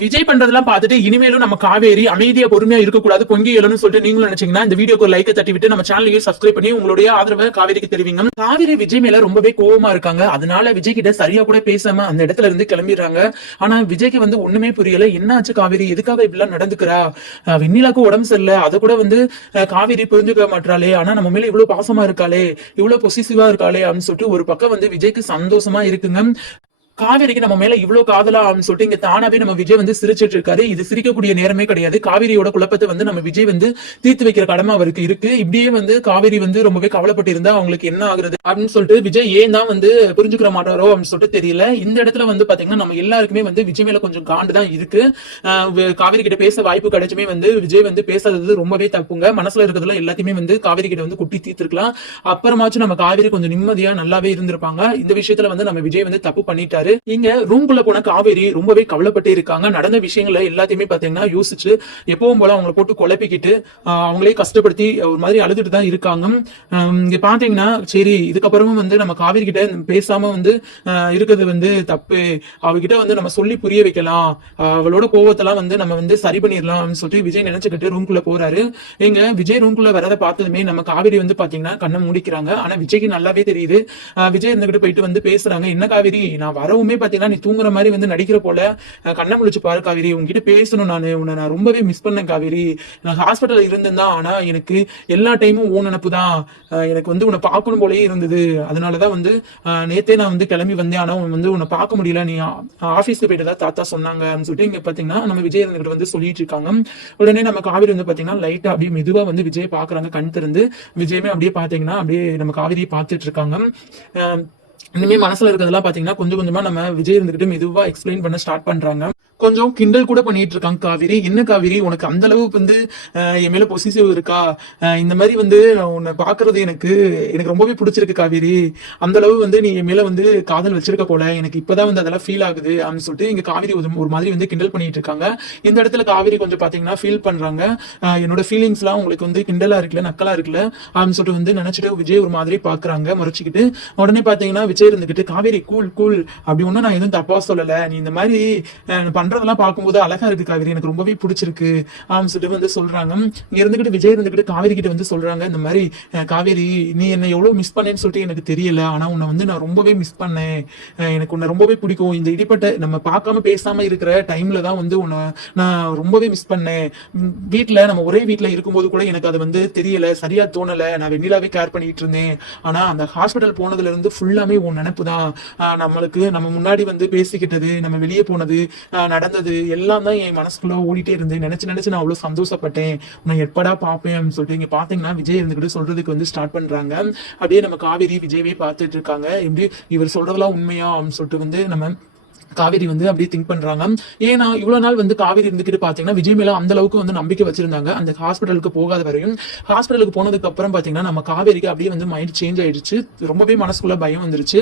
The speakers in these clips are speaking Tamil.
விஜய் பண்றதெல்லாம் பார்த்துட்டு இனிமேலும் நம்ம காவேரி அமைதியா பொறுமையா இருக்கக்கூடாது, பொங்கி எழுன்னு சொல்லிட்டு நீங்களும் நினைச்சீங்கன்னா இந்த வீடியோக்கு ஒரு லைக்கை தட்டி விட்டு நம்ம சேனலையும் சப்ஸ்கிரைப் பண்ணி உங்களுடைய ஆதரவை காவேரிக்கு தெரிவிங்க. காவேரி விஜய் மேல ரொம்பவே கோவமா இருக்காங்க. அதனால விஜய் கிட்ட சரியா கூட பேசாம அந்த இடத்துல இருந்து கிளம்பிடுறாங்க. ஆனா விஜய்க்கு வந்து ஒண்ணுமே புரியல. என்ன ஆச்சு காவேரி, எதுக்காக இப்படிலாம் நடந்துக்கிறா? வெண்ணிலாக்கு உடம்பு சரியில்லை, அதை கூட வந்து காவேரி புரிஞ்சுக்க மாட்டாளே, ஆனா நம்ம மேல இவ்வளவு பாசமா இருக்காளே, இவ்வளவு பொசிசிவா இருக்காளே அப்படின்னு சொல்லிட்டு ஒரு பக்கம் வந்து விஜய்க்கு சந்தோஷமா இருக்குங்க. காவேரிக்கு நம்ம மேல இவ்வளவு காதலா அப்படின்னு சொல்லிட்டு இங்க தானாவே நம்ம விஜய் வந்து சிரிச்சிட்டு இருக்காரு. இது சிரிக்கக்கூடிய நேரமே கிடையாது. காவேரியோட குழப்பத்தை வந்து நம்ம விஜய் வந்து தீர்த்து வைக்கிற கடமை அவருக்கு இருக்கு. இப்படியே வந்து காவேரி வந்து ரொம்பவே கவலைப்பட்டு இருந்தா அவங்களுக்கு என்ன ஆகுறது அப்படின்னு சொல்லிட்டு விஜய் ஏன் தான் வந்து புரிஞ்சுக்கிற மாட்டாரோ அப்படின்னு சொல்லிட்டு தெரியல. இந்த இடத்துல வந்து பாத்தீங்கன்னா நம்ம எல்லாருக்குமே வந்து விஜய் மேல கொஞ்சம் காண்டு தான் இருக்கு. காவேரி கிட்ட பேச வாய்ப்பு கிடைச்சுமே வந்து விஜய் வந்து பேசுறது ரொம்பவே தப்புங்க. மனசுல இருக்கிறதுல எல்லாத்தையுமே வந்து காவேரி கிட்ட வந்து குட்டி தீர்த்திருக்கலாம். அப்புறமாச்சும் நம்ம காவேரி கொஞ்சம் நிம்மதியா நல்லாவே இருந்திருப்பாங்க. இந்த விஷயத்துல வந்து நம்ம விஜய் வந்து தப்பு பண்ணிட்டாரு. இங்க ரூம்குள்ள போன காவேரி ரொம்பவே கவலைப்பட்டு இருக்காங்க. நடந்த விஷயங்களை எல்லாத்தையுமே பாத்தீங்கன்னா யோசிச்சு எப்பவும் போல அவங்களை போட்டு குழப்பிக்கிட்டு அவங்களே கஷ்டப்படுத்தி ஒரு மாதிரி அழுதுட்டு தான் இருக்காங்க. இங்க பாத்தீங்கன்னா சரி இதுக்கப்புறமும் வந்து நம்ம காவேரி கிட்ட பேசாம வந்து இருக்கிறது வந்து தப்பு, அவகிட்ட வந்து நம்ம சொல்லி புரிய வைக்கலாம், அவளோட கோவத்தெல்லாம் வந்து நம்ம வந்து சரி பண்ணிடலாம் அப்படின்னு சொல்லிட்டு விஜய் நினைச்சுக்கிட்டு ரூம்குள்ள போறாரு. எங்க விஜய் ரூம்குள்ள வரதை பார்த்ததுமே நம்ம காவேரி வந்து பாத்தீங்கன்னா கண்ணை மூடிக்கிறாங்க. ஆனா விஜய்க்கு நல்லாவே தெரியுது. விஜய் இருந்துகிட்டு போயிட்டு வந்து பேசுறாங்க. என்ன காவேரி, நான் வரவுமே பாத்தீங்கன்னா நீ தூங்குற மாதிரி வந்து நடிக்கிற போல, கண்ணை முழிச்சு பாரு காவேரி, உங்ககிட்ட பேசணும், உன்னை நான் ரொம்பவே மிஸ் பண்ணேன் காவேரி. நான் ஹாஸ்பிட்டல் இருந்தேன், ஆனா எனக்கு எல்லா டைமும் ஓ நினப்பு தான், எனக்கு வந்து உன்னை பார்க்கணும் போலயே இருந்தது. அதனாலதான் வந்து நேத்தே நான் வந்து கிளம்பி வந்தேன், ஆனா வந்து உன்னை பார்க்க முடியல, நீ ஆபீஸ்க்கு போயிட்டு தாத்தா சொன்னாங்க அப்படின்னு சொல்லிட்டு இங்க பாத்தீங்கன்னா நம்ம விஜய் இருந்துகிட்டு வந்து சொல்லிட்டு இருக்காங்க. உடனே நம்ம காவேரி வந்து பாத்தீங்கன்னா லைட்டா அப்படியே மெதுவா வந்து விஜய் பாக்குறாங்க. கண் திறந்து விஜயமே அப்படியே பாத்தீங்கன்னா அப்படியே நம்ம காவேரியை பார்த்துட்டு இருக்காங்க. இனிமே மனசுல இருக்கிறதெல்லாம் பாத்தீங்கன்னா கொஞ்சம் கொஞ்சமா நம்ம விஜய் இருந்துகிட்டு மெதுவா எக்ஸ்பிளைன் பண்ண ஸ்டார்ட் பண்றாங்க. கொஞ்சம் கிண்டல் கூட பண்ணிட்டு இருக்காங்க காவேரி. என்ன காவேரி, உனக்கு அந்த அளவு வந்து என் மேல பொசிசிவ் இருக்கா? இந்த மாதிரி வந்து உன்னை பாக்குறது எனக்கு ரொம்பவே பிடிச்சிருக்கு காவேரி. அந்த அளவு வந்து நீ என் மேல வந்து காதல் வச்சிருக்க போல, எனக்கு இப்பதான் வந்து அதெல்லாம் ஃபீல் ஆகுது அப்படின்னு சொல்லிட்டு இங்க காவேரி ஒரு மாதிரி வந்து கிண்டல் பண்ணிட்டு இருக்காங்க. இந்த இடத்துல காவேரி கொஞ்சம் பாத்தீங்கன்னா ஃபீல் பண்றாங்க. என்னோட ஃபீலிங்ஸ் எல்லாம் உங்களுக்கு வந்து கிண்டலா இருக்குல்ல, நக்கலா இருக்குல்ல அப்படின்னு சொல்லிட்டு வந்து நினைச்சிட்டு விஜய் ஒரு மாதிரி பாக்குறாங்க முறைச்சிக்கிட்டு. உடனே பாத்தீங்கன்னா விஜய் இருந்துகிட்டு காவேரி கூல் கூல், அப்படி ஒன்னும் நான் எதுவும் தப்பா சொல்லல, நீ இந்த மாதிரி பண்றதெல்லாம் பார்க்கும்போது அழகா இருக்கு காவேரி, எனக்கு ரொம்பவே பிடிச்சிருக்கு அப்படின்னு சொல்லிட்டு வந்து சொல்றாங்க. இங்க இருந்துகிட்டு விஜய் இருந்துகிட்டு காவேரி கிட்ட வந்து சொல்றாங்க, இந்த மாதிரி காவேரி நீ என்ன எவ்வளவு மிஸ் பண்ணேன்னு சொல்லிட்டு எனக்கு தெரியல, ஆனா உன்னை வந்து நான் ரொம்பவே மிஸ் பண்ணேன், எனக்கு உன்னை ரொம்பவே பிடிக்கும். இந்த இடிப்பட்ட நம்ம பார்க்காம பேசாம இருக்கிற டைம்ல தான் வந்து உன்னை நான் ரொம்பவே மிஸ் பண்ணேன். வீட்டுல நம்ம ஒரே வீட்டுல இருக்கும்போது கூட எனக்கு அது வந்து தெரியல, சரியா தோணல, நான் வெண்ணிலாவே கேர் பண்ணிட்டு இருந்தேன். ஆனா அந்த ஹாஸ்பிட்டல் போனதுல இருந்து ஃபுல்லாமே உன் நினைப்பு தான். நம்ம முன்னாடி வந்து பேசிக்கிட்டது, நம்ம வெளியே போனது, நடந்தது எல்லாம் தான் என் மனசுக்குள்ள ஓடிட்டே இருந்து நினைச்சு நினைச்சு நான் அவ்வளவு சந்தோஷப்பட்டேன், உன்னை எப்படா பாப்பேன் அப்படின்னு சொல்லிட்டு இங்க பாத்தீங்கன்னா விஜய் இருந்துகிட்டு சொல்றதுக்கு வந்து ஸ்டார்ட் பண்றாங்க. அப்படியே நம்ம காவேரி விஜயவே பார்த்துட்டு இருக்காங்க. எப்படி இவர் சொல்றதெல்லாம் உண்மையா அப்படின்னு சொல்லிட்டு வந்து நம்ம காவேரி வந்து அப்படியே திங்க் பண்றாங்க. ஏன்னா இவ்வளவு நாள் வந்து காவேரி இருந்துகிட்டு பாத்தீங்கன்னா விஜய் மேல அந்த அளவுக்கு வந்து நம்பிக்கை வச்சிருந்தாங்க. அந்த ஹாஸ்பிட்டலுக்கு போகாத வரையும், ஹாஸ்பிட்டலுக்கு போனதுக்கு அப்புறம் பாத்தீங்கன்னா நம்ம காவேரிக்கு அப்படியே வந்து மைண்ட் சேஞ்ச் ஆயிடுச்சு. ரொம்பவே மனசுக்குள்ள பயம் வந்துருச்சு.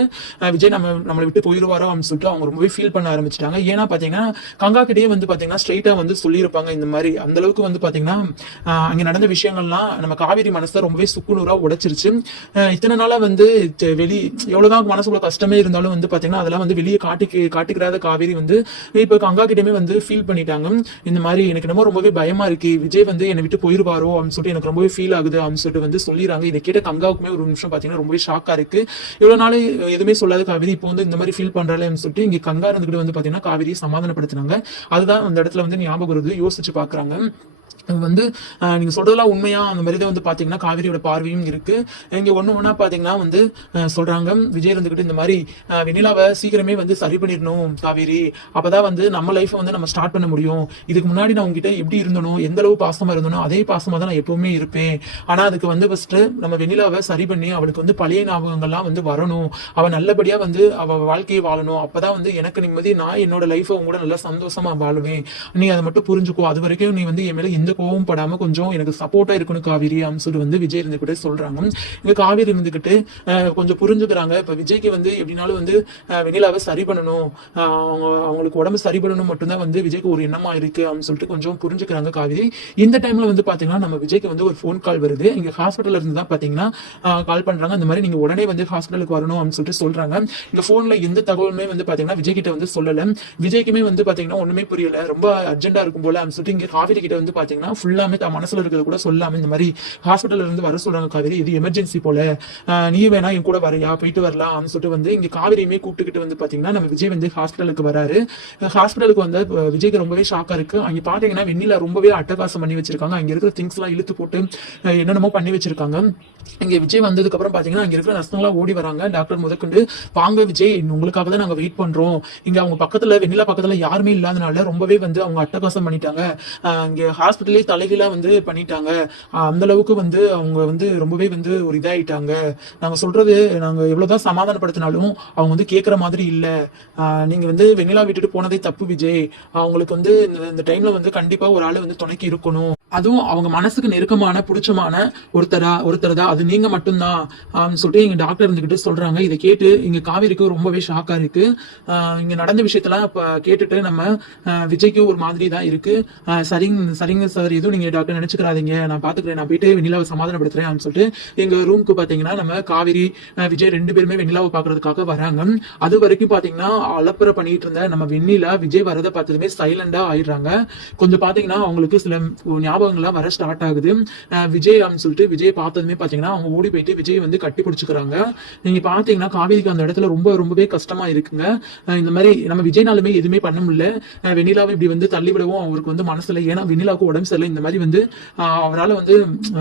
விஜய் நம்மளை விட்டு போயிடுவாரோ அப்படின்னு சொல்லிட்டு அவங்க ரொம்பவே ஃபீல் பண்ண ஆரம்பிச்சிட்டாங்க. ஏன்னா பாத்தீங்கன்னா கங்கா கிட்டே வந்து பாத்தீங்கன்னா ஸ்ட்ரெயிட்டா வந்து சொல்லியிருப்பாங்க இந்த மாதிரி. அந்த அளவுக்கு வந்து பாத்தீங்கன்னா அங்க நடந்த விஷயங்கள்லாம் நம்ம காவேரி மனசை ரொம்பவே சுக்குநூறா உடைச்சிருச்சு. இத்தனை நாளா வந்து எவ்வளவுதான் மனசுக்குள்ள கஷ்டமே இருந்தாலும் வந்து பாத்தீங்கன்னா அதெல்லாம் வந்து வெளியே காட்டிக்கிறாத காவேரி வந்து இப்ப கங்கா கிட்டமே வந்து ஃபீல் பண்ணிட்டாங்க. இந்த மாதிரி எனக்கு ரொம்ப ரொம்பவே பயமா இருக்கு, விஜய் வந்து என்னை விட்டு போயிருவாரோ அப்படின்னு சொல்லிட்டு எனக்கு ரொம்பவே ஃபீல் ஆகுது அப்படின்னு சொல்லிட்டு வந்து சொல்லிடுறாங்க. இதை கேட்ட கங்காவுக்குமே ஒரு நிமிஷம் பாத்தீங்கன்னா ரொம்பவே ஷாக்கா இருக்கு. இவ்வளவு நாள் எதுவுமே சொல்லாத காவேரி இப்போ வந்து இந்த மாதிரி ஃபீல் பண்றாளேன்னு சொல்லிட்டு இங்க கங்கா இருந்துகிட்டு வந்து பாத்தீங்கன்னா காவேரியை சமாதானப்படுத்தினாங்க. அதுதான் அந்த இடத்துல வந்து ஞாபகம் வருது. யோசிச்சு பாக்குறாங்க வந்து நீங்க சொல்றதெல்லாம் உண்மையா அந்த மாதிரி தான் வந்து பாத்தீங்கன்னா காவேரியோட பார்வையும் இருக்கு. இங்க ஒண்ணா பாத்தீங்கன்னா வந்து சொல்றாங்க விஜய் இருந்துகிட்டு இந்த மாதிரி வெண்ணிலாவை சீக்கிரமே வந்து சரி பண்ணிடணும் காவேரி, அப்பதான் வந்து நம்ம லைஃப் வந்து நம்ம ஸ்டார்ட் பண்ண முடியும். இதுக்கு முன்னாடி நான் உங்ககிட்ட எப்படி இருந்தனோ, எந்த அளவு பாசமா இருந்தனோ அதே பாசமா தான் நான் எப்பவுமே இருப்பேன். ஆனா அதுக்கு வந்து ஃபர்ஸ்ட் நம்ம வெண்ணிலாவை சரி பண்ணி அவளுக்கு வந்து பழைய ஞாபகங்கள்லாம் வந்து வரணும், அவ நல்லபடியா வந்து அவ வாழ்க்கையை வாழணும், அப்பதான் வந்து எனக்கு நிம்மதி, நான் என்னோட லைஃபை உங்க கூட நல்லா சந்தோஷமா வாழுவேன். நீ அதை மட்டும் புரிஞ்சுக்கோ, அது வரைக்கும் நீ வந்து என் மேல எந்த கோவம் படாம கொஞ்சம் எனக்கு சப்போர்ட்டா இருக்கணும் காவேரி அப்படின்னு சொல்லிட்டு வந்து விஜய் இருந்துகிட்டு சொல்றாங்க. இங்க காவேரி இருந்துகிட்டு கொஞ்சம் புரிஞ்சுக்கிறாங்க. இப்ப விஜய்க்கு வந்து எப்படினாலும் வந்து வெண்ணிலாவை சரி பண்ணணும், அவங்களுக்கு உடம்பு சரி பண்ணணும் மட்டும்தான் வந்து விஜய்க்கு ஒரு எண்ணமா இருக்கு அப்படின்னு சொல்லிட்டு கொஞ்சம் புரிஞ்சுக்கிறாங்க காவேரி. இந்த டைம்ல வந்து பாத்தீங்கன்னா நம்ம விஜய்க்கு வந்து ஒரு போன் கால் வருது. இங்க ஹாஸ்பிட்டல்ல இருந்து தான் பாத்தீங்கன்னா கால் பண்றாங்க. இந்த மாதிரி நீங்க உடனே வந்து ஹாஸ்பிட்டலுக்கு வரணும் அப்படின்னு சொல்லிட்டு சொல்றாங்க. இந்த போன்ல எந்த தகவலுமே வந்து பாத்தீங்கன்னா விஜய் கிட்ட வந்து சொல்லல. விஜய்க்குமே வந்து பாத்தீங்கன்னா ஒண்ணுமே புரியல, ரொம்ப அர்ஜென்டா இருக்கும் போல அப்படின்னு சொல்லிட்டு இங்க காவேரி கிட்ட வந்து பாத்தீங்கன்னா ஃபுல்லாமே மனசுல இருக்கிறது கூட சொல்லாம இந்த மாதிரி ஹாஸ்பிட்டல்ல இருந்து வர சொல்றாங்க. காவேரி இது எமர்ஜென்சி போல, நீ வேணா என் கூட வரையா, போயிட்டு வரலாம் அப்படின்னு சொல்லிட்டு வந்து இங்க காவேரியுமே கூப்பிட்டுக்கிட்டு வந்து பாத்தீங்கன்னா நம்ம விஜய் வந்து ஹாஸ்பிட்டலுக்கு வராரு. ஹாஸ்பிட்டலுக்கு வந்து விஜய்க்கு ரொம்பவே ஷாக்கா இருக்கு. அங்க பாத்தீங்கன்னா வெண்ணிலா ரொம்பவே அட்டகாசம் பண்ணி வச்சிருக்காங்க. அங்க இருக்கிற திங்ஸ் எல்லாம் இழுத்து போட்டு என்னென்னமோ பண்ணி வச்சிருக்காங்க. இங்க விஜய் வந்ததுக்கு அப்புறம் பாத்தீங்கன்னா அங்க இருக்கிற நர்ஸ்லாம் ஓடி வராங்க. டாக்டர் முதற்கொண்டு வாங்க விஜய், உங்களுக்காக தான் நாங்க வெயிட் பண்றோம். இங்க அவங்க பக்கத்துல வெண்ணிலா பக்கத்துல யாருமே இல்லாதனால ரொம்பவே வந்து அவங்க அட்டகாசம் பண்ணிட்டாங்க. இங்க ஹாஸ்பிட்டலே தலைகீழா வந்து பண்ணிட்டாங்க. அந்த அளவுக்கு வந்து அவங்க வந்து ரொம்பவே வந்து ஒரு இதாயிட்டாங்க. நாங்க சொல்றது நாங்க எவ்வளவுதான் சமாதானப்படுத்தினாலும் அவங்க வந்து கேட்கற மாதிரி இல்ல. நீங்க வந்து வெண்ணிலா விட்டுட்டு போனதே தப்பு விஜய். அவங்களுக்கு வந்து இந்த டைம்ல வந்து கண்டிப்பா ஒரு ஆளு வந்து துணைக்கு இருக்கணும். அதுவும் அவங்க மனசுக்கு நெருக்கமான பிடிச்சமான ஒருத்தரதா அது நீங்க மட்டும்தான் அப்படின்னு சொல்லிட்டு எங்க டாக்டர் இருந்துகிட்டு சொல்றாங்க. இதை கேட்டு இங்க காவேரிக்கு ரொம்பவே ஷாக்கா இருக்கு. இங்க நடந்த விஷயத்தெல்லாம் இப்ப கேட்டுட்டு நம்ம விஜய்க்கு ஒரு மாதிரி தான் இருக்கு. சரிங்க சார், எதுவும் நீங்க டாக்டர் நினைச்சுக்கிறாதீங்க, நான் பாத்துக்கிறேன், நான் போயிட்டு வெண்ணிலாவை சமாதானப்படுத்துறேன் அப்படின்னு சொல்லிட்டு எங்க ரூமுக்கு பாத்தீங்கன்னா நம்ம காவேரி விஜய் 2 பேருமே வெண்ணிலாவை பாக்குறதுக்காக வராங்க. அது வரைக்கும் பாத்தீங்கன்னா அலப்பறை பண்ணிட்டு இருந்த நம்ம வெண்ணிலா விஜய் வரதை பார்த்ததுமே சைலண்டா ஆயிடுறாங்க. கொஞ்சம் பாத்தீங்கன்னா அவங்களுக்கு சில ஞாபகங்கள்லாம் வர ஸ்டார்ட் ஆகுது. விஜய் அப்படின்னு சொல்லிட்டு விஜய் பார்த்ததுமே பாத்தீங்கன்னா அவங்க ஓடி போயிட்டு விஜய் வந்து கட்டி பிடிச்சுக்கிறாங்க. நீங்க பாத்தீங்கன்னா காவேரிக்கு அந்த இடத்துல ரொம்பவே கஷ்டமா இருக்குங்க. இந்த மாதிரி நம்ம விஜய்னாலுமே எதுவுமே பண்ண முடியல. வெண்ணிலாவை இப்படி வந்து தள்ளிவிடவும் அவருக்கு வந்து மனசுல, ஏன்னா வெண்ணிலாவுக்கு உடம்பு சரியில்லை, இந்த மாதிரி வந்து அவரால் வந்து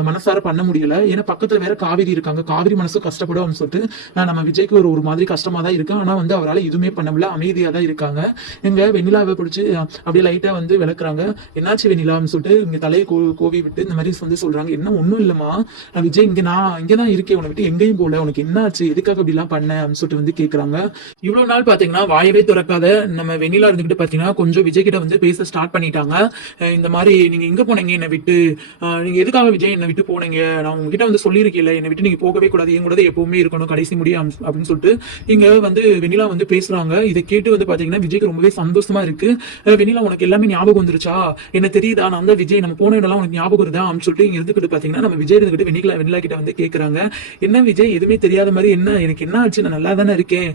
மனசார பண்ண முடியல. ஏன்னா பக்கத்துல வேற காவேரி இருக்காங்க, காவேரி மனசு கஷ்டப்படும் அப்படின்னு சொல்லிட்டு நம்ம விஜய்க்கு ஒரு மாதிரி கஷ்டமா தான் இருக்கு. ஆனா வந்து அவரால் எதுவுமே பண்ண முடியல, அமைதியா தான் இருக்காங்க. எங்க வெண்ணிலாவை பிடிச்சி அப்படியே லைட்டா வந்து விளக்குறாங்க. என்னாச்சு வெண்ணிலான்னு சொல்லிட்டு இங்க தலையை கோவி விட்டு இந்த மாதிரி வந்து சொல்றாங்க. என்ன ஒண்ணும் இல்லம்மா விஜய், நான் இங்கதான் இருக்கேன், உன்னை விட்டு எங்கேயும் போல, உனக்கு என்னாச்சு, எதுக்காக அப்படி எல்லாம் பண்ண அப்படின்னு சொல்லிட்டு வந்து கேக்குறாங்க. இவ்வளவு நாள் பாத்தீங்கன்னா வாயவே திறக்காத நம்ம வெண்ணிலா இருந்துகிட்டு பாத்தீங்கன்னா கொஞ்சம் விஜய் கிட்ட வந்து பேச ஸ்டார்ட் பண்ணிட்டாங்க. இந்த மாதிரி நீங்க எங்க போனீங்க என்னை விட்டு, நீங்க எதுக்காக விஜய் என்னை விட்டு போனீங்க, நான் உங்ககிட்ட வந்து சொல்லியிருக்கேன் என்னை விட்டு நீங்க போகவே கூடாது, என் கூட எப்பவுமே இருக்கணும் கடைசி முடியும் அப்படின்னு சொல்லிட்டு இங்க வந்து வெண்ணிலா வந்து பேசுறாங்க. இதை கேட்டு வந்து பாத்தீங்கன்னா விஜய்க்கு ரொம்பவே சந்தோஷமா இருக்கு. வெண்ணிலா உனக்கு எல்லாமே ஞாபகம் வந்துருச்சா, என்ன தெரியுதா, நான் தான் விஜய், நம்ம போன இடம்லாம் உனக்கு ஞாபகம் வருதா அப்படின்னு சொல்லிட்டு இங்க இருந்துகிட்டு பாத்தீங்கன்னா நம்ம விஜய் இருந்துகிட்டு வெண்ணிலா கிட்ட வந்து கேக்குறாங்க. என்ன விஜய் எதுவுமே தெரியாத மாதிரி, என்ன எனக்கு என்ன ஆச்சு, நான் நல்லா தானே இருக்கேன்,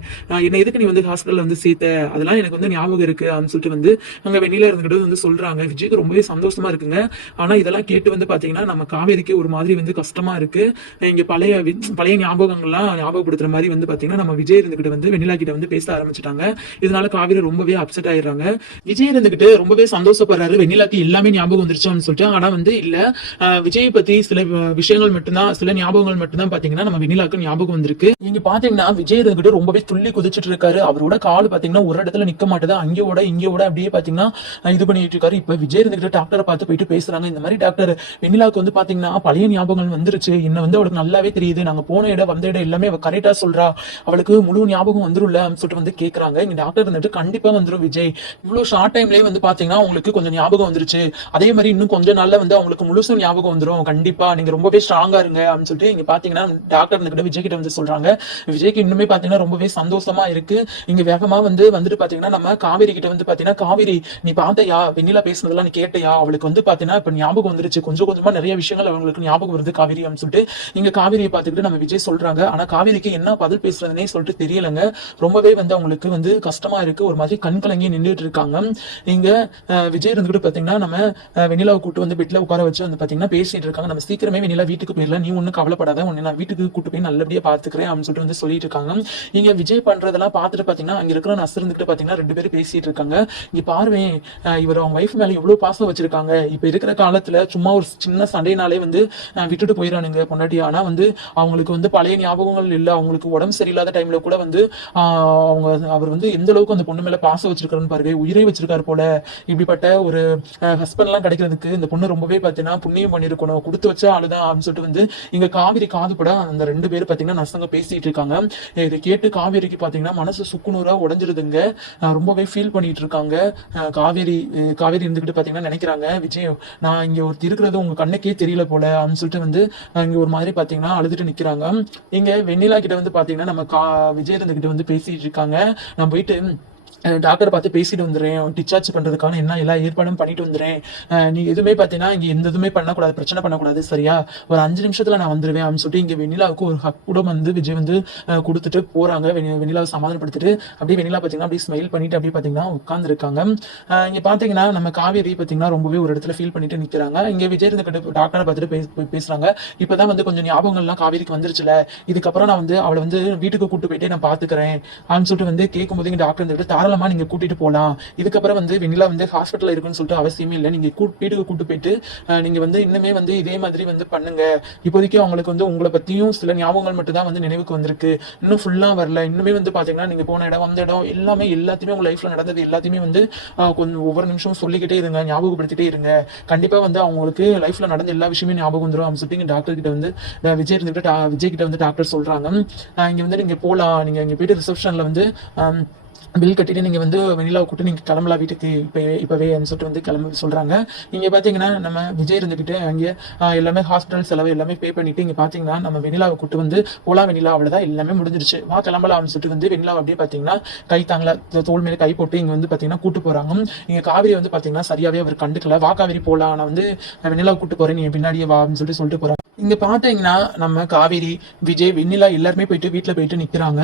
என்ன எதுக்கு நீ வந்து ஹாஸ்பிட்டல்ல வந்து சேர்த்த, அதெல்லாம் எனக்கு வந்து ஞாபகம் இருக்கு அப்படின்னு சொல்லிட்டு வந்து அங்க வெண்ணிலா இருந்துகிட்டு வந்து சொல்றாங்க. விஜய்க்கு ரொம்பவே சந்தோஷமா இருக்குங்க. ஆனா இதெல்லாம் கேட்டு வந்து பாத்தீங்கன்னா நம்ம காவேரிக்கு ஒரு மாதிரி வந்து கஷ்டமா இருக்கு. இங்க பழைய ஞாபகங்கள்லாம் ஞாபகப்படுத்துற மாதிரி வந்து பாத்தீங்கன்னா நம்ம விஜய் இருந்துகிட்டு வந்து வெண்ணிலா கிட்ட வந்து பேச ஆரம்பிச்சுட்டாங்க. இதனால காவேரி ரொம்பவே அப்செட் ஆயிடுறாங்க. விஜய் இருந்துகிட்டு ரொம்பவே சந்தோஷப்படுறாரு, வெண்ணிலாக்கு எல்லாமே ஞாபகம் வந்துருச்சு சொல்லிட்டு. ஆனா வந்து இல்ல, விஜய் பத்தி சில விஷயங்கள் மட்டும்தான், சில ஞாபகங்கள் மட்டும்தான் பாத்தீங்கன்னா நம்ம வெண்ணிலாக்கு ஞாபகம் வந்திருக்கு. நீங்க பாத்தீங்கன்னா விஜய் இருந்துகிட்டு ரொம்பவே துள்ளி குதிச்சுட்டு இருக்காரு. அவரோட கால் பாத்தீங்கன்னா ஒரு இடத்துல நிக்க மாட்டேது, அங்கேயோட இங்கேயோட அப்படியே பாத்தீங்கன்னா இது பண்ணிட்டு இருக்காரு. இப்ப விஜய் இருந்துகிட்டு டாக்டரை பார்த்து போயிட்டு பேசுறாங்க. இந்த மாதிரி டாக்டர், வெண்ணிலாவுக்கு வந்து பாத்தீங்கன்னா பழைய ஞாபகங்கள் வந்துருச்சு, என்ன வந்து அவளுக்கு நல்லாவே தெரியுது, நாங்க போன இடம் வந்த இடம் எல்லாமே அவ கரெக்டா சொல்றா, அவளுக்கு முழு ஞாபகம் வந்துரும்ல சொல்லிட்டு வந்து கேக்குறாங்க. இங்க டாக்டர் இருந்துட்டு கண்டிப்பா வந்துரும் விஜய், இவ்வளவு ஷார்ட் டைம்லயே வந்து பாத்தீங்கன்னா உங்களுக்கு கொஞ்சம் ஞாபகம் வந்துருச்சு, அதே மாதிரி இன்னும் கொஞ்சம் நாள்ல வந்து அவங்களுக்கு முழுசும் ஞாபகம் வந்துரும், கண்டிப்பா நீங்க ரொம்பவே ஸ்ட்ராங்கா இருங்க அப்படின்னு சொல்லிட்டு இங்க பாத்தீங்கன்னா டாக்டர் இருந்துகிட்டு விஜய் கிட்ட வந்து சொல்றாங்க. விஜய்க்கு இன்னுமே பாத்தீங்கன்னா ரொம்பவே சந்தோஷமா இருக்கு. இங்க வேகமா வந்துட்டு பாத்தீங்கன்னா நம்ம காவேரி கிட்ட வந்து பாத்தீங்கன்னா, காவேரி நீ பாத்தையா, வெண்ணிலா பேசுனதெல்லாம் நீ கேட்டையா, அவளுக்கு வந்து பாத்தீங்கன்னா இப்ப ஞாபகம் வந்துருச்சு, கொஞ்சம் கொஞ்சமா நிறைய விஷயங்கள் அவங்களுக்கு ஞாபகம் வருது காவேரி அப்படின்னு சொல்லிட்டு இங்க காவேரியை பாத்துக்கிட்டு நம்ம விஜய் சொல்றாங்க. ஆனா காவேரிக்கு என்ன பதில் பேசுறதுன்னே சொல்லிட்டு தெரியலங்க. ரொம்பவே வந்து அவங்களுக்கு வந்து கஷ்டமா இருக்கு, ஒரு மாதிரி கண் கலங்கி நின்றுட்டு இருக்காங்க. இங்க விஜய் இருந்துகிட்டு பாத்தீங்கன்னா நம்ம வெண்ணிலாவை கூட்டு வந்து பெட்ல உட்கார வச்சு வந்து பாத்தீங்கன்னா பேசிட்டு இருக்காங்க. நம்ம சீக்கிரமே வெண்ணிலா வீட்டுக்கு போயிடலாம், நீ ஒன்னும் கவலைப்படாத, உன்னை நான் வீட்டுக்கு கூட்டு போய் நல்லபடியா பாத்துக்கிறேன் அப்படின்னு சொல்லிட்டு வந்து சொல்லிட்டு இருக்காங்க. இங்க விஜய் பண்றதெல்லாம் பாத்துட்டு பாத்தீங்கன்னா அங்க இருக்கிற நர்ஸ் இருந்துட்டு பாத்தீங்கன்னா 2 பேரும் பேசிட்டு இருக்காங்க. இங்க பாருவேன், இவர் அவங்க வைஃப் மேல எவ்வளவு பாசம் வச்சிருக்காங்க, இப்ப இருக்கிற காலத்துல சும்மா ஒரு சின்ன சண்டைனாலே வந்து விட்டுட்டு போயிடறானுங்க பொண்டாட்டி. ஆனா வந்து அவங்களுக்கு வந்து பழைய ஞாபகங்கள் இல்ல, அவங்களுக்கு உடம்பு சரியில்லாத டைம்ல கூட வந்து அவர் வந்து எந்த அளவுக்கு அந்த பொண்ணு மேல பாசம் வச்சிருக்காருன்னு பாருங்க, உயிரை வச்சிருக்காரு போல. இப்படிப்பட்ட ஒரு ஹஸ்பண்ட் எல்லாம் கிடைக்கிறதுக்கு இந்த பொண்ணு ரொம்பவே பாத்தீங்கன்னா புண்ணியம் பண்ணிருக்கணும், கொடுத்து வச்சா ஆளுதான் அப்படின்னு சொல்லிட்டு வந்து இங்க காவிரி காதுபட அந்த 2 பேரும் பாத்தீங்கன்னா நசங்க பேசிட்டு இருக்காங்க. இதை கேட்டு காவேரிக்கு பாத்தீங்கன்னா மனசு சுக்குநூறா உடைஞ்சிருதுங்க. ரொம்பவே ஃபீல் பண்ணிட்டு இருக்காங்க. காவேரி இருந்துகிட்டு பாத்தீங்கன்னா நினைக்கிறாங்க, விஜய் நான் இங்க ஒருத்தி இருக்கிறது உங்க கண்ணுக்கே தெரியல போல அப்படின்னு சொல்லிட்டு வந்து இங்க ஒரு மாதிரி பாத்தீங்கன்னா அழுதுட்டு நிக்கிறாங்க. இங்க வெண்ணிலா கிட்ட வந்து பாத்தீங்கன்னா நம்ம விஜய் இருந்துகிட்டு வந்து பேசிட்டு இருக்காங்க. நான் போயிட்டு டாக்டர் பார்த்து பேசிட்டு வந்துடுறேன், டிஸ்சார்ஜ் பண்றதுக்கான எல்லா ஏற்பாடும் பண்ணிட்டு வந்துடுறேன், நீ எதுவுமே பார்த்தீங்கன்னா இங்க எந்த எதுவுமே பண்ணக்கூடாது, பிரச்சனை பண்ணக்கூடாது, சரியா, ஒரு 5 நிமிஷத்துல நான் வந்துடுவேன் அப்படின்னு சொல்லிட்டு இங்க வெண்ணிலாவுக்கு ஒரு ஹக் கூட வந்து விஜய் வந்து கொடுத்துட்டு போறாங்க. வெண்ணிலாவை சமாதானப்படுத்திட்டு அப்படியே வெண்ணிலா பார்த்தீங்கன்னா அப்படியே ஸ்மைல் பண்ணிட்டு அப்படியே பார்த்தீங்கன்னா உட்கார்ந்துருக்காங்க. இங்க பாத்தீங்கன்னா நம்ம காவேரி பார்த்தீங்கன்னா ரொம்பவே ஒரு இடத்துல ஃபீல் பண்ணிட்டு நிக்கிறாங்க. இங்க விஜய் இருந்துகிட்டு டாக்டரை பார்த்துட்டு பேசுறாங்க. இப்பதான் வந்து கொஞ்சம் ஞாபகங்கள்லாம் காவேரிக்கு வந்துருச்சுல, இதுக்கப்புறம் நான் வந்து அவளை வந்து வீட்டுக்கு கூட்டு போயிட்டு நான் பாத்துக்கிறேன் அப்படின்னு சொல்லிட்டு வந்து கேட்கும்போது இங்க டாக்டர் இருந்துட்டு தாராளமா நீங்க கூட்டிட்டு போலாம், இதுக்கப்புறம் வந்து வெண்ணிலா வந்து ஹாஸ்பிட்டல் இருக்குன்னு சொல்லிட்டு அவசியமே இல்லை, நீங்க வீட்டுக்கு கூட்டு போயிட்டு நீங்க வந்து இன்னுமே வந்து இதே மாதிரி வந்து பண்ணுங்க, இப்போதைக்கு அவங்களுக்கு வந்து உங்களை பத்தியும் சில ஞாபகங்கள் மட்டும் தான் வந்து நினைவுக்கு வந்திருக்கு, இன்னும் ஃபுல்லா வரல, இன்னுமே வந்து பாத்தீங்கன்னா நீங்க போன இடம் வந்த இடம் எல்லாத்தையுமே உங்க லைஃப்ல நடந்தது எல்லாத்தையுமே வந்து கொஞ்சம் ஒவ்வொரு நிமிஷமும் சொல்லிக்கிட்டே இருங்க, ஞாபகப்படுத்திட்டே இருங்க, கண்டிப்பா வந்து அவங்களுக்கு லைஃப்ல நடந்த எல்லா விஷயமே ஞாபகம் வந்துடும் அப்படின்னு சொல்லிட்டு டாக்டர் கிட்ட வந்து விஜய் கிட்ட வந்து டாக்டர் சொல்றாங்க. இங்க வந்து நீங்க போலாம், நீங்க இங்க போயிட்டு ரிசப்ஷன்ல வந்து பில் கட்டிட்டு நீங்க வந்து வெண்ணிலாவை கூட்டு நீங்க கிளம்பலாம் வீட்டுக்கு இப்பவே சொல்லிட்டு வந்து கிளம்ப சொல்றாங்க. இங்க பாத்தீங்கன்னா நம்ம விஜய் இருந்துகிட்டு அங்கே எல்லாமே ஹாஸ்பிட்டல் செலவு எல்லாமே பே பண்ணிட்டு இங்க பாத்தீங்கன்னா நம்ம வெண்ணிலாவை கூட்டு வந்து போலாம், வெண்ணிலா அவ்வளவுதான் எல்லாமே முடிஞ்சிருச்சு, வா கிளம்பலாம் அப்படின்னு சொல்லிட்டு வந்து வெண்ணிலா அப்படியே பாத்தீங்கன்னா கை தாங்களா தோல் மேல கை போட்டு இங்க வந்து பாத்தீங்கன்னா கூட்டு போறாங்க. இங்க காவிரி வந்து பாத்தீங்கன்னா சரியாவே அவர் கண்டுக்கல, வா காவிரி போலாம், நான் வந்து வெண்ணிலாவை கூட்டு போறேன், நீ பின்னாடியே வா அப்படின்னு சொல்லிட்டு போறாங்க. இங்க பாத்தீங்கன்னா நம்ம காவேரி விஜய் வெண்ணிலா எல்லாருமே போயிட்டு வீட்டுல போயிட்டு நிக்கிறாங்க.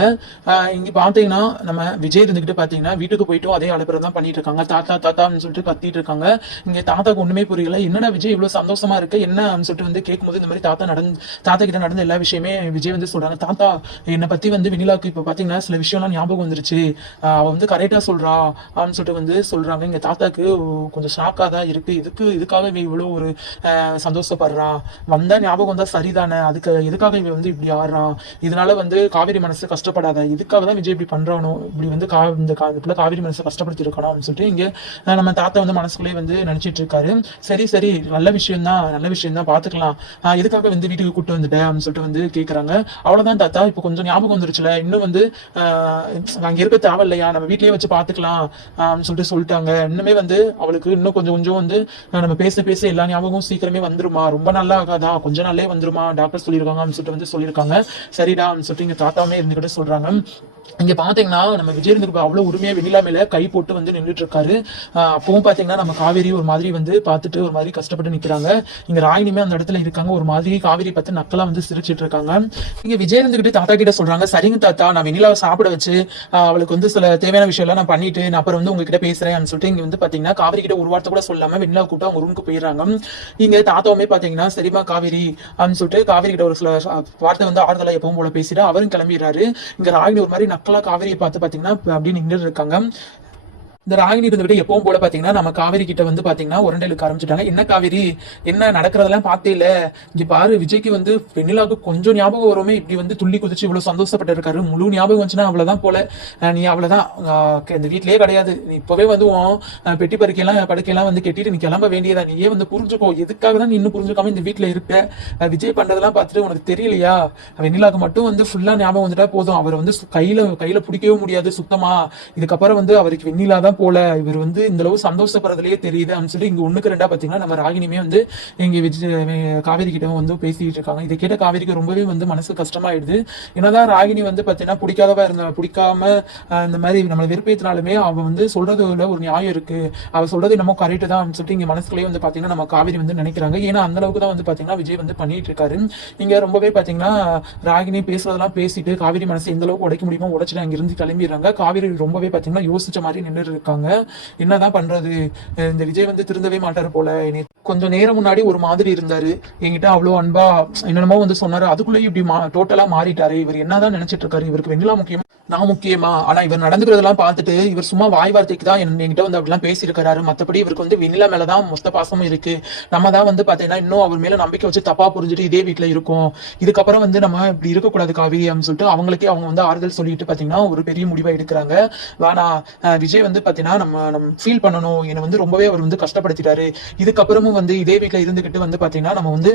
இங்க பாத்தீங்கன்னா நம்ம விஜய் இருந்துகிட்டு பாத்தீங்கன்னா வீட்டுக்கு போயிட்டும் அதே அலுப்புறதான் பண்ணிட்டு இருக்காங்க, தாத்தா தாத்தான்னு சொல்லிட்டு கத்திட்டு இருக்காங்க. இங்க தாத்தாக்கு ஒண்ணுமே புரியல, என்னடா விஜய் இவ்வளவு சந்தோஷமா இருக்கு என்ன சொல்லிட்டு வந்து கேட்கும்போது இந்த மாதிரி தாத்தா கிட்ட நடந்த எல்லா விஷயமே விஜய் வந்து சொல்றாங்க. தாத்தா என்னை பத்தி வந்து வெண்ணிலாவுக்கு இப்ப பாத்தீங்கன்னா சில விஷயம்லாம் ஞாபகம் வந்துருச்சு, அவ வந்து கரெக்டா சொல்றா அப்படின்னு சொல்லிட்டு வந்து சொல்றாங்க. இங்க தாத்தாக்கு கொஞ்சம் ஷாக்கா தான் இருக்கு, இதுக்காக இவ்வளவு ஒரு சந்தோஷப்படுறான், வந்தா ஞாபகம் வந்தா சரிதானே, அதுக்கு எதுக்காக இவன் வந்து இப்படி ஆடுறான், இதனால வந்து காவேரி மனசு கஷ்டப்படாத, இதுக்காக தான் விஜய் இப்படி பண்றானோ, இப்படி வந்து காவேரி மனசை கஷ்டப்படுத்தி இருக்கணும் அப்படின்னு சொல்லிட்டு இங்க நம்ம தாத்தா வந்து மனசுக்குள்ளே வந்து நினைச்சிட்டு இருக்காரு. சரி நல்ல விஷயம் தான் பாத்துக்கலாம், எதுக்காக வந்து வீட்டுக்கு கூட்டு வந்துட்டேன் அப்படின்னு சொல்லிட்டு வந்து கேக்குறாங்க. அவ்வளவுதான் தாத்தா, இப்ப கொஞ்சம் ஞாபகம் வந்துருச்சுல, இன்னும் வந்து அங்க இருக்க தேவையில்லையா, நம்ம வீட்லயே வச்சு பாத்துக்கலாம் அப்படின்னு சொல்லிட்டாங்க. இன்னுமே வந்து அவளுக்கு இன்னும் கொஞ்சம் வந்து நம்ம பேச எல்லா ஞாபகமும் சீக்கிரமே வந்துருமா, ரொம்ப நல்லா ஆகாதா, கொஞ்ச நாளே வந்துருமா டாக்டர் சொல்லியிருக்காங்க அப்படின்னு சொல்லிட்டு வந்து சொல்லியிருக்காங்க. சரிடா அப்படின்னு சொல்லிட்டு இங்க தாத்தாவே இருந்துகிட்டு சொல்றாங்க. இங்க பாத்தீங்கன்னா நம்ம விஜய் இருந்து அவ்வளவு உரிமையா வெண்ணிலா மேல கை போட்டு வந்து நின்றுட்டு இருக்காரு. அப்பவும் பாத்தீங்கன்னா நம்ம காவேரி ஒரு மாதிரி வந்து பாத்துட்டு ஒரு மாதிரி கஷ்டப்பட்டு நிக்கிறாங்க. இங்க ராயினியுமே அந்த இடத்துல இருக்காங்க, ஒரு மாதிரி காவேரி பார்த்து நக்கலா வந்து சிரிச்சிட்டு இருக்காங்க. இங்க விஜய் இருந்துகிட்டு தாத்தா கிட்ட சொல்றாங்க, சரிங்க தாத்தா, நான் வெண்ணிலாவை சாப்பிட வச்சு அவளுக்கு வந்து சில தேவையான விஷயம் எல்லாம் நான் பண்ணிட்டு நான் அப்புறம் வந்து உங்ககிட்ட பேசுறேன் அப்படின்னு சொல்லிட்டு இங்க வந்து பாத்தீங்கன்னா காவேரி கிட்ட ஒரு வார்த்தை கூட சொல்லாம வெண்ணிலாவை கூப்பிட்டு அவங்க ரூமுக்கு போயிடுறாங்க. இங்க தாத்தாவுமே பாத்தீங்கன்னா சரிமா காவேரி அப்படின்னு சொல்லிட்டு காவேரி கிட்ட ஒரு சில வார்த்தை வந்து ஆறுதலா எப்பவும் போல பேசிட்டு அவரும் கிளம்பிடுறாரு. இங்க ராயினி ஒரு மாதிரி நக்கலா காவேரியை பார்த்து பாத்தீங்கன்னா அப்படின்னு நின்று இருக்காங்க. இந்த ராகினி இருந்துகிட்டு எப்பவும் போல பாத்தீங்கன்னா நம்ம காவேரி கிட்ட வந்து பாத்தீங்கன்னா உரண்டலுக்கு ஆரம்பிச்சுட்டாங்க. என்ன காவேரி, என்ன நடக்கிறதெல்லாம் பார்த்தே இல்ல, இங்க பாரு விஜய்க்கு வந்து வெண்ணிலாவுக்கு கொஞ்சம் ஞாபகம் வருமே, இப்படி வந்து துள்ளி குதிச்சு இவ்வளவு சந்தோஷப்பட்டு இருக்காரு, முழு ஞாபகம் வந்துச்சுன்னா அவ்வளவுதான் போல, நீ அவ்வளவுதான் இந்த வீட்லயே கிடையாது, நீ இப்பவே வந்து பெட்டி படுக்கையெல்லாம் வந்து கெட்டிட்டு நீ கிளம்ப வேண்டியதா, நீயே வந்து புரிஞ்சுக்கோ, எதுக்காக தான் நீ இன்னும் புரிஞ்சுக்காம இந்த வீட்டுல இருக்க, விஜய் பண்றதெல்லாம் பார்த்துட்டு உனக்கு தெரியலையா, வெண்ணிலாவுக்கு மட்டும் வந்து ஃபுல்லா ஞாபகம் வந்துட்டா போதும், அவர் வந்து கையில பிடிக்கவே முடியாது சுத்தமா, இதுக்கப்புறம் வந்து அவருக்கு வெண்ணிலா தான் போல, இவர் வந்து இந்த அளவு சந்தோஷப்படுறதுலயே தெரியுது அப்படின்னு சொல்லி இங்க 1க்கு 2 பாத்தீங்கன்னா நம்ம ராகினியுமே வந்து இங்க காவேரி கிட்ட வந்து பேசிட்டு இருக்காங்க. இதை கேட்ட காவேரிக்கு ரொம்பவே வந்து மனசு கஷ்டமாயிடுது. என்னதான் ராகினி வந்து பாத்தீங்கன்னா பிடிக்காம இந்த மாதிரி நம்மளை வெறுப்பேத்தினாலுமே அவ வந்து சொல்றதுல ஒரு நியாயம் இருக்கு, அவ சொல்றது என்னமோ கரெக்ட் தான் அப்படின்னு சொல்லிட்டு இங்க மனசுக்குள்ளேயே வந்து பாத்தீங்கன்னா நம்ம காவேரி வந்து நினைக்கிறாங்க. ஏன்னா அந்த அளவுக்கு தான் வந்து பாத்தீங்கன்னா விஜய் வந்து பண்ணிட்டு இருக்காரு. இங்க ரொம்பவே பாத்தீங்கன்னா ராகினி பேசுறதெல்லாம் பேசிட்டு காவேரி மனசு எந்த அளவுக்கு உடைக்க முடியுமோ உடைச்சிட்டு அங்க இருந்து கிளம்பிடுறாங்க. காவேரி ரொம்பவே பாத்தீங்கன்னா யோசிச்ச மாதிரி நின்று இருக்காங்க. என்னதான் பண்றது, இந்த விஜய் வந்து திருந்தவே மாட்டாரு போல, கொஞ்சம் நேரம் முன்னாடி ஒரு மாதிரி இருந்தாரு, என்கிட்ட அவ்வளவு அன்பா என்னென்னமோ வந்து சொன்னாரு, அதுக்குள்ளேயும் இப்படி டோட்டலா மாறிட்டாரு, இவர் என்னதான் நினைச்சிட்டு இருக்காரு, இவருக்கு வெண்ணிலா முக்கியமா நான் முக்கியமா, ஆனா இவர் நடந்துக்கிறதெல்லாம் பார்த்துட்டு இவர் சும்மா வாய் வார்த்தைக்கு தான் என்கிட்ட வந்து அப்படிலாம் பேசியிருக்கிறாரு, மத்தபடி இவருக்கு வந்து வெண்ணிலா மேலதான் மொத்த பாசமும் இருக்கு, நம்ம தான் வந்து பாத்தீங்கன்னா இன்னும் அவர் மேல நம்பிக்கை வச்சு தப்பா புரிஞ்சுட்டு இதே வீட்டுல இருக்கும், இதுக்கப்புறம் வந்து நம்ம இப்படி இருக்கக்கூடாது காவேரி அப்படின்னு சொல்லிட்டு அவங்களுக்கே அவங்க வந்து ஆறுதல் சொல்லிட்டு பாத்தீங்கன்னா ஒரு பெரிய முடிவா எடுக்கிறாங்க. வேணா விஜய் வந்து பாத்தீங்கன்னா நம்ம ஃபீல் பண்ணணும், என்னை வந்து ரொம்பவே அவர் வந்து கஷ்டப்படுத்திட்டாரு, இதுக்கப்புறமும் வந்து இதே வீட்டுல இருந்துகிட்டு வந்து பாத்தீங்கன்னா நம்ம வந்து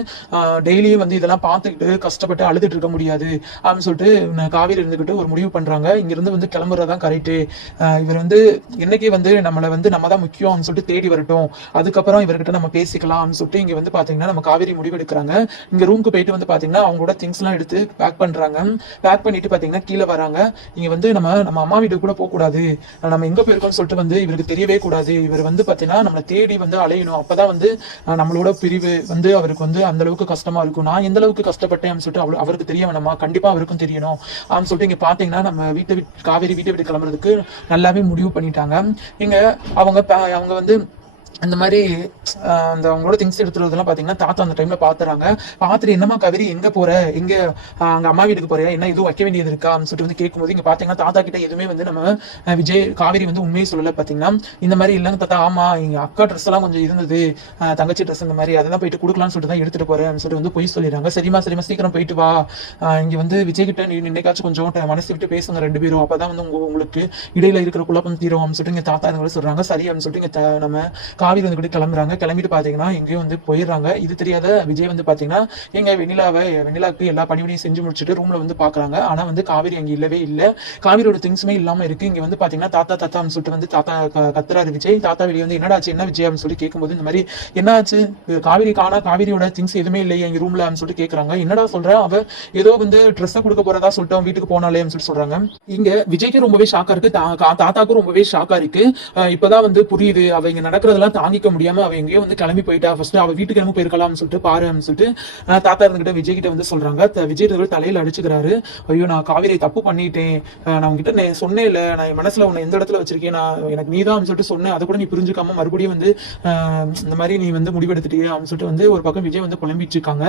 டெய்லியும் வந்து இதெல்லாம் பார்த்துக்கிட்டு கஷ்டப்பட்டு அழுதுட்டு இருக்க முடியாது அப்படின்னு சொல்லிட்டு காவேரி இருந்துகிட்டு ஒரு முடிவு பண்றாங்க. இங்க இருந்து வந்து கிளம்புறதுதான் கரெக்ட், இவர் வந்து என்னைக்கு வந்து நம்மளை வந்து நம்ம தான் முக்கியம் அப்படின்னு சொல்லிட்டு தேடி வரட்டும், அதுக்கப்புறம் இவர்கிட்ட நம்ம பேசிக்கலாம் அப்படின்னு சொல்லிட்டு இங்க வந்து பாத்தீங்கன்னா நம்ம காவேரி முடிவு எடுக்கிறாங்க. இங்க ரூமுக்கு போயிட்டு வந்து பாத்தீங்கன்னா அவங்களோட திங்ஸ் எல்லாம் எடுத்து பேக் பண்றாங்க. பேக் பண்ணிட்டு பாத்தீங்கன்னா கீழே வராங்க. இங்க வந்து நம்ம அம்மா வீட்டுக்கு கூட போக கூடாது, நம்ம எங்க போயிருக்கோம்னு சொல்லிட்டு வந்து இவருக்கு தெரியவே கூடாது, இவர் வந்து பாத்தீங்கன்னா நம்மளை தேடி வந்து அலையணும், அப்பதான் வந்து நம்மளோட பிரிவு வந்து அவருக்கு வந்து அந்த அளவுக்கு கஷ்டமா இருக்கும், நான் எந்த அளவுக்கு கஷ்டப்பட்டேன் அப்படின்னு சொல்லிட்டு அவருக்கு தெரிய வேணாமா, கண்டிப்பா அவருக்கும் தெரியணும் அப்படின்னு சொல்லிட்டு இங்க பாத்தீங்கன்னா நம்ம காவேரி வீட்டை விட்டு கிளம்புறதுக்கு நல்லாவே முடிவு பண்ணிட்டாங்க. இங்க அவங்க வந்து அந்த மாதிரி அந்த அவங்களோட திங்ஸ் எடுத்துறதெல்லாம் பாத்தீங்கன்னா தாத்தா அந்த டைம்ல பாத்துறாங்க. பாத்துட்டு என்னமா காவேரி எங்க போற, எங்க அங்க அம்மா வீட்டுக்கு போறியா, என்ன எதுவும் வைக்க வேண்டியது இருக்கா அப்படின்னு சொல்லிட்டு வந்து கேட்கும்போது இங்க பாத்தீங்கன்னா தாத்தா கிட்ட எதுவுமே வந்து நம்ம காவேரி வந்து உண்மையை சொல்லல. பாத்தீங்கன்னா இந்த மாதிரி இல்லைங்க தாத்தா, ஆமா எங்க அக்கா ட்ரெஸ் எல்லாம் கொஞ்சம் இருந்தது, தங்கச்சி ட்ரெஸ் இந்த மாதிரி அதெல்லாம் போயிட்டு கொடுக்கலாம்னு சொல்லிட்டு தான் எடுத்துட்டு போறேன் அப்படின்னு சொல்லிட்டு வந்து போய் சொல்லிடுறாங்க. சரிமா சீக்கிரம் போயிட்டு வா, இங்க வந்து விஜய் கிட்ட நீ இன்னைக்காச்சும் கொஞ்சம் மனசு விட்டு பேசுங்க ரெண்டு பேரும், அப்பதான் வந்து உங்களுக்கு இடையில இருக்கிற குழப்பம் தீரும் அப்படின்னு சொல்லிட்டு இங்க தாத்தா இந்த சொல்றாங்க. சரி அப்படின்னு சொல்லிட்டு நம்ம காவேரி வந்து கிளம்புறாங்க. கிளம்பிட்டு பாத்தீங்கன்னா எங்கேயும் வந்து போயிடுறாங்க. இது தெரியாத விஜய் வந்து பாத்தீங்கன்னா எங்க வெண்ணிலாவுக்கு எல்லா பணிவிடையும் செஞ்சு முடிச்சுட்டு ரூம்ல வந்து பாக்குறாங்க. ஆனா வந்து காவேரி அங்க இல்லவே இல்ல, காவேரியோட திங்ஸுமே இல்லாம இருக்கு. இங்க வந்து பாத்தீங்கன்னா தாத்தா சொல்லிட்டு வந்து தாத்தா கத்துறாரு விஜய். தாத்தா வெளியே வந்து என்னடாச்சு என்ன விஜய் அப்படின்னு சொல்லி கேட்கும்போது இந்த மாதிரி என்னாச்சு காவேரி காணா, காவேரியோட திங்ஸ் எதுவுமே இல்லையே எங்க ரூம்ல அப்படின்னு சொல்லிட்டு கேக்குறாங்க. என்னடா சொல்ற, அவ ஏதோ வந்து ட்ரெஸ் கொடுக்க போறதா சொல்லிட்டு வீட்டுக்கு போனாலே அப்படின்னு சொல்றாங்க. இங்க விஜய்க்கு ரொம்பவே ஷாக்கா இருக்கு, தாத்தாக்கும் ரொம்பவே ஷாக்கா இருக்கு. இப்பதான் வந்து புரியுது, அவ இங்க நடக்கிறதெல்லாம் தாங்கிக்க முடியாம அவ எங்கேயோ வந்து கிளம்பி போயிட்டா, ஃபர்ஸ்ட் அவ வீட்டுக்கு கிளம்பி போயிருக்கலாம்னு சொல்லிட்டு பாருன்னு சொல்லிட்டு தாத்தா இருந்துகிட்ட விஜய் கிட்ட வந்து சொல்றாங்க. விஜய் தலையில அடிச்சுக்கிறாரு. ஐயோ நான் காவேரி தப்பு பண்ணிட்டேன், நான் உங்ககிட்ட சொன்னேன் இல்ல, நான் என் மனசுல உன்னை எந்த இடத்துல வச்சிருக்கேன், நான் எனக்கு நீதான் சொல்லிட்டு சொன்னேன், அதை கூட நீ புரிஞ்சுக்காம மறுபடியும் வந்து இந்த மாதிரி நீ வந்து முடிவெடுத்துட்டியே அப்படின்னு சொல்லிட்டு வந்து ஒரு பக்கம் விஜய் வந்து புலம்பிட்டு இருக்காங்க.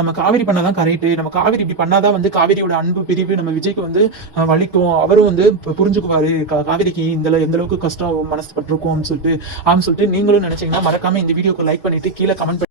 நம்ம காவேரி பண்ணாதான் கரெக்ட், நம்ம காவேரி இப்படி பண்ணாதான் வந்து காவேரியோட அன்பு பிரிவு நம்ம விஜய்க்கு வந்து வலிக்கும், அவரும் வந்து புரிஞ்சுக்குவாரு காவேரிக்கு எந்த அளவுக்கு கஷ்டம் மனசு பட்டிருக்கும் சொல்லிட்டு நீங்களும் நினைச்சீங்கன்னா மறக்காம இந்த வீடியோக்கு லைக் பண்ணிட்டு கீழே கமெண்ட்